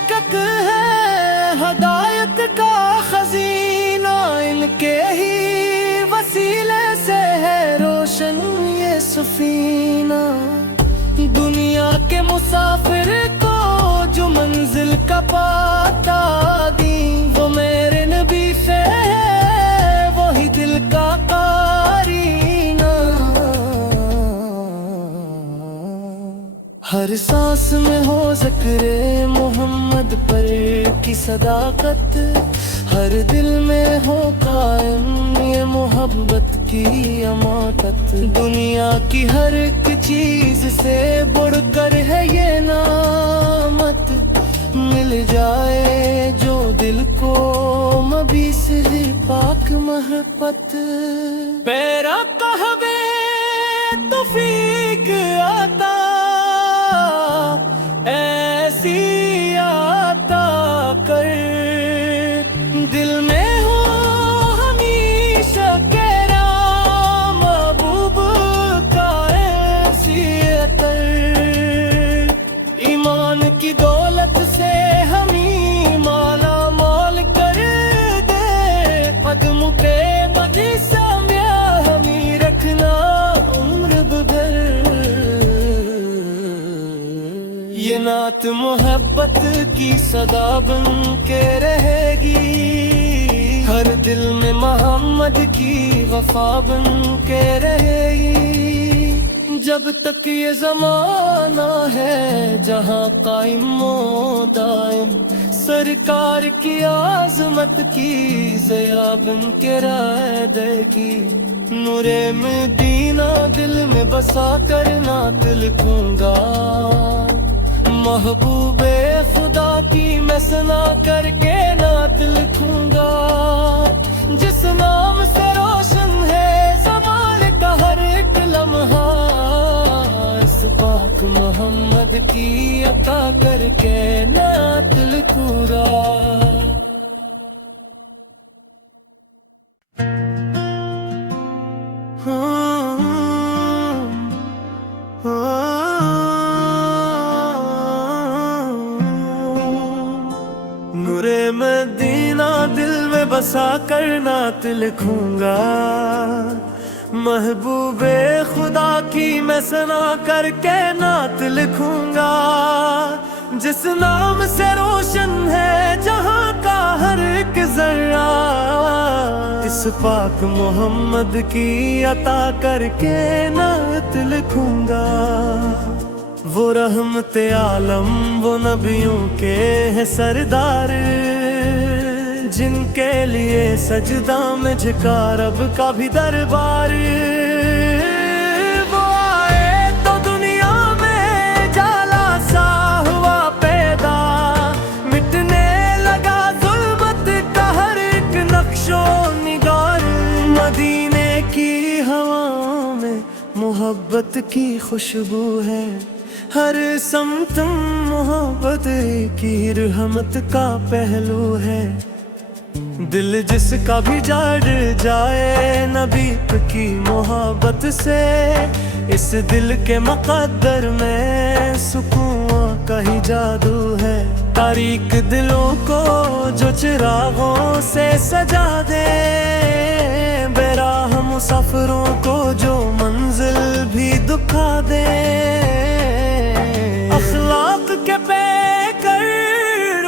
برکت ہے ہدایت کا خزینہ، ان کے ہی وسیلے سے ہے روشن یہ سفینہ۔ دنیا کے مسافر کو جو منزل کا پتہ دی، وہ میرے نبی سے ہے وہی دل کا قرینہ۔ ہر سانس میں ہو ذکر محمد پر کی صداقت، ہر دل میں ہو قائم یہ محبت کی امانت۔ دنیا کی ہر ایک چیز سے بڑھ کر ہے یہ نعمت، مل جائے جو دل کو مبی سے پاک محبت۔ پیرا کہوے توفیق عطا، ایسی عطا کر دل میں ہو ہمیشہ تیرا محبوب کا ایسی عطر۔ ایمان کی دولت سے ہمیں مالا مال کر دے، قدم پہ بدی سامیا ہمیں رکھنا عمر بھر۔ یہ نعت محبت کی صدا بن کے رہے گی، ہر دل میں محمد کی وفا بن کے رہے گی۔ جب تک یہ زمانہ ہے جہاں قائم و دائم، سرکار کی عظمت کی ضیا بن کے رہ دے گی۔ نور مدینہ دل میں بسا کر نعت لکھوں گا، محبوب خدا کی میں ثنا کر کے نعت لکھوں گا۔ جس نام سے روشن ہے زمانے کا ہر ایک لمحہ، اس پاک محمد کی عطا کر کے نعت لکھوں گا۔ نور مدینہ دل میں بسا کر نعت لکھوں گا، محبوب خدا کی میں ثنا کر کے نعت لکھوں گا۔ جس نام سے روشن ہے جہاں کا ہر ایک ذرہ، اس پاک محمد کی عطا کر کے نعت لکھوں گا۔ وہ رحمت عالم وہ نبیوں کے ہیں سردار، جن کے لیے سجدہ میں جھکا رب کا بھی دربار۔ وہ آئے تو دنیا میں جالا سا ہوا پیدا، مٹنے لگا ظلمت کا ہر ایک نقش و نگار۔ مدینے کی ہواؤں میں محبت کی خوشبو ہے، ہر سمت محبت کی رحمت کا پہلو ہے۔ دل جس کا بھی جڑ جائے نبی کی محبت سے، اس دل کے مقدر میں سکون کا ہی جادو ہے۔ تاریک دلوں کو جو چراغوں سے سجا دے، بے راہ مسافروں کو جو منزل بھی دکھا دے۔ اخلاق کے پیکر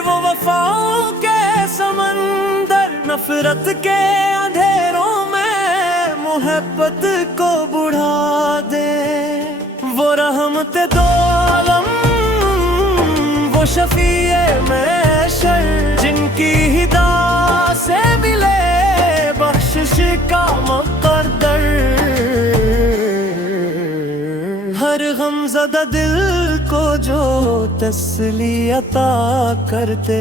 وہ وفاؤں کے سمندر، نفرت کے اندھیروں میں محبت کو بڑھا دے۔ وہ رحمت دو عالم وہ شفیع محشر، جن کی ہدایت سے ملے بخشش کا مقدر۔ ہر غم زدہ دل کو جو تسلی عطا کرتے،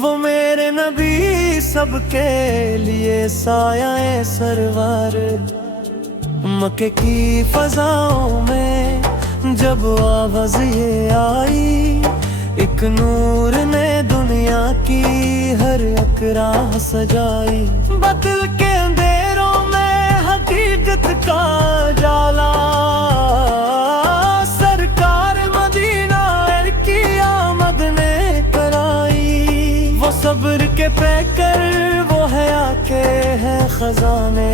وہ میرے نبی سب کے لیے سایہ سرور۔ مکے کی فضاؤں میں جب آواز یہ آئی، ایک نور نے دنیا کی ہر ایک راہ سجائی۔ باطل کے اندھیروں میں حقیقت کا جالا، سرکار مدینہ کی آمد نے کرا صبر کے پیکر وہ حیا کے ہیں خزانے،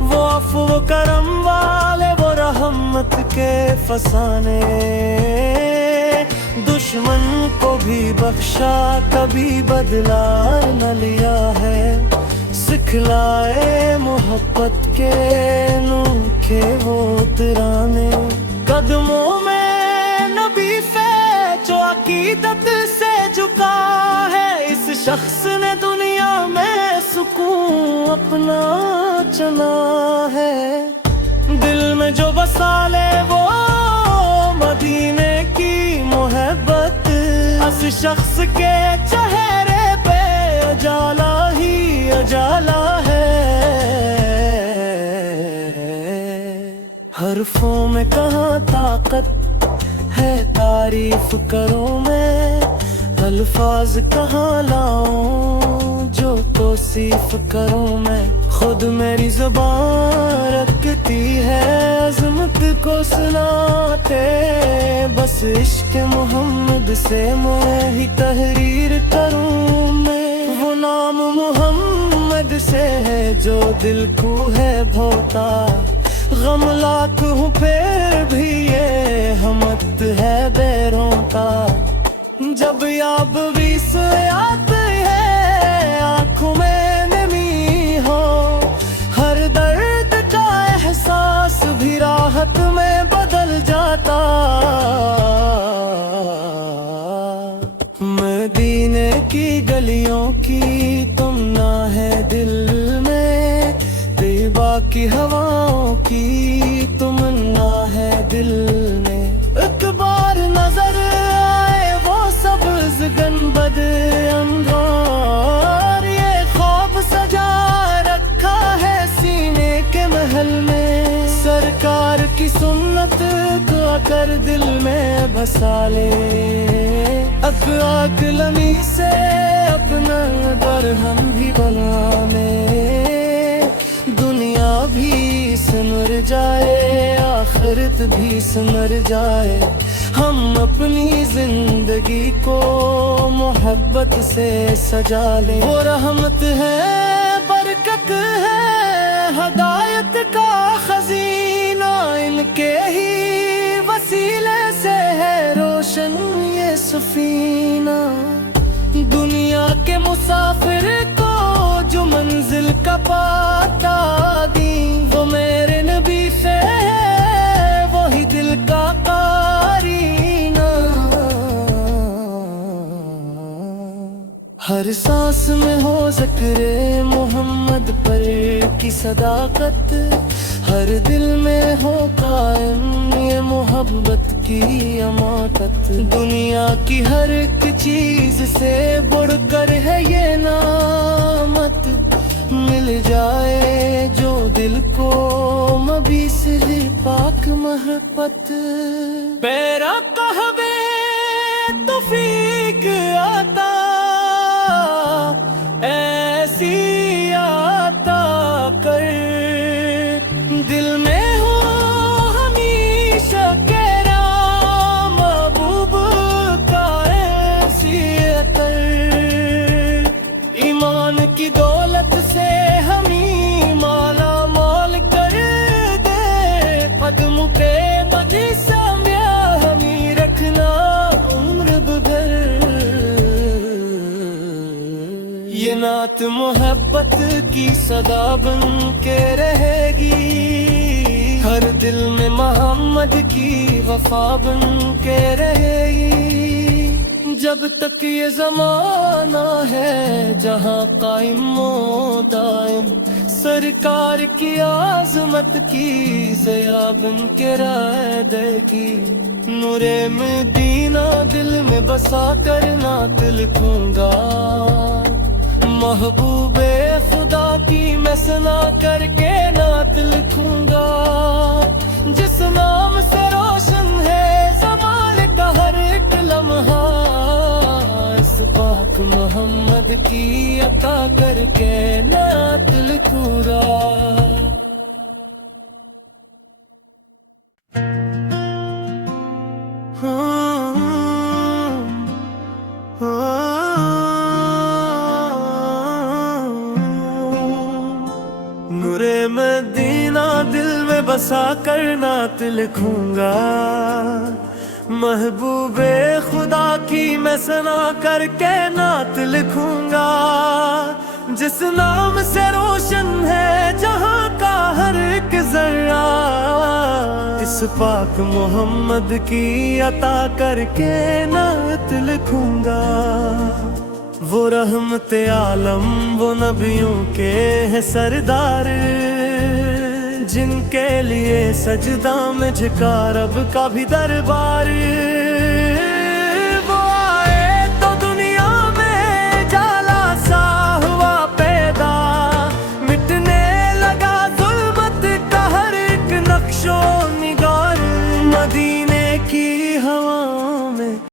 وہ عفو و کرم والے وہ رحمت کے فسانے، دشمن کو بھی بخشا کبھی بدلا نہ لیا ہے، سکھلائے محبت کے نوکھے وہ ترانے، قدموں میں نبی جو عقیدت سے جھکا ہے، اس شخص نے دنیا میں سکون اپنا چنا ہے، دل میں جو بسا لے وہ مدینے کی محبت، اس شخص کے چہرے پہ اجالا ہی اجالا ہے، حرفوں میں کہاں طاقت ہے تعریف کروں میں، الفاظ کہاں لاؤں جو توصیف کروں میں، خود میری زبان رکھتی ہے عظمت کو سناتے، بس عشق محمد سے میں ہی تحریر کروں میں، وہ نام محمد سے ہے جو دل کو ہے بھوتا، غم لاکھ ہوں پھر بھی یہ ہمت ہے بیروں کا، جب یاب ویس آتی ہے آنکھوں میں نمی ہو، ہر درد کا احساس بھی راحت میں بدل جاتا، مدینے کی گلیوں کی تمنا ہے دل میں، طیبہ کی ہواؤں کی تمنا ہے دل میں، ایک بار نظر آئے وہ سبز گنبد انوار، یہ خواب سجا رکھا ہے سینے کے محل میں، سرکار کی سنت کو کر دل میں بسا لے، اخلاق لمی سے اپنا در ہم بھی بنا لے، دنیا بھی سمر جائے آخرت بھی سمر جائے، ہم اپنی زندگی کو محبت سے سجا لیں، وہ رحمت ہے برکت ہے ہدایت کا خزینہ، ان کے ہی وسیلے سے ہے روشن یہ سفینہ، دنیا کے مسافر کو جو منزل کا پاتا دی، وہ میرے نبی سے ہے وہی دل کا قرینہ، ہر سانس میں ہو ذکر محمد پر کی صداقت، ہر دل میں ہو قائم یہ محبت کی امانت، دنیا کی ہر ایک چیز سے بڑھ کر ہے یہ نعمت، مل جائے جو دل کو مبی سے پاک محبت، پیرا کہوے توفیق آتا ایسی آتا کر، دل میں ہو ہمیشہ تیرا محبوب کا ایسی عطر، ایمان کی دولت سے ہمیں مالا مال کر دے، قدم پہ بجی سامیا ہمیں رکھنا عمر بھر، یہ نعت محبت کی صدا بن کے رہے گی، ہر دل میں محمد کی وفا بن کے رہے گی، جب تک یہ زمانہ ہے جہاں قائم و دائم، سرکار کی عظمت کی ضیا بن کے رہ دے گی، نور مدینہ دل میں بسا کر نعت لکھوں گا، محبوب خدا کی میں ثنا کر کے نعت لکھوں گا، جس نام سے روشن ہے زمانے کا ہر ایک لمحہ، اس پاک محمد کی عطا کر کے نعت لکھوں گا۔ بسا کر نعت لکھوں گا، محبوب خدا کی میں ثنا کر کے نعت لکھوں گا، جس نام سے روشن ہے جہاں کا ہر ایک ذرہ، اس پاک محمد کی عطا کر کے نعت لکھوں گا۔ وہ رحمت عالم، وہ نبیوں کے ہیں سردار، جن کے لیے سجدہ میں جھکا رب کا بھی دربار۔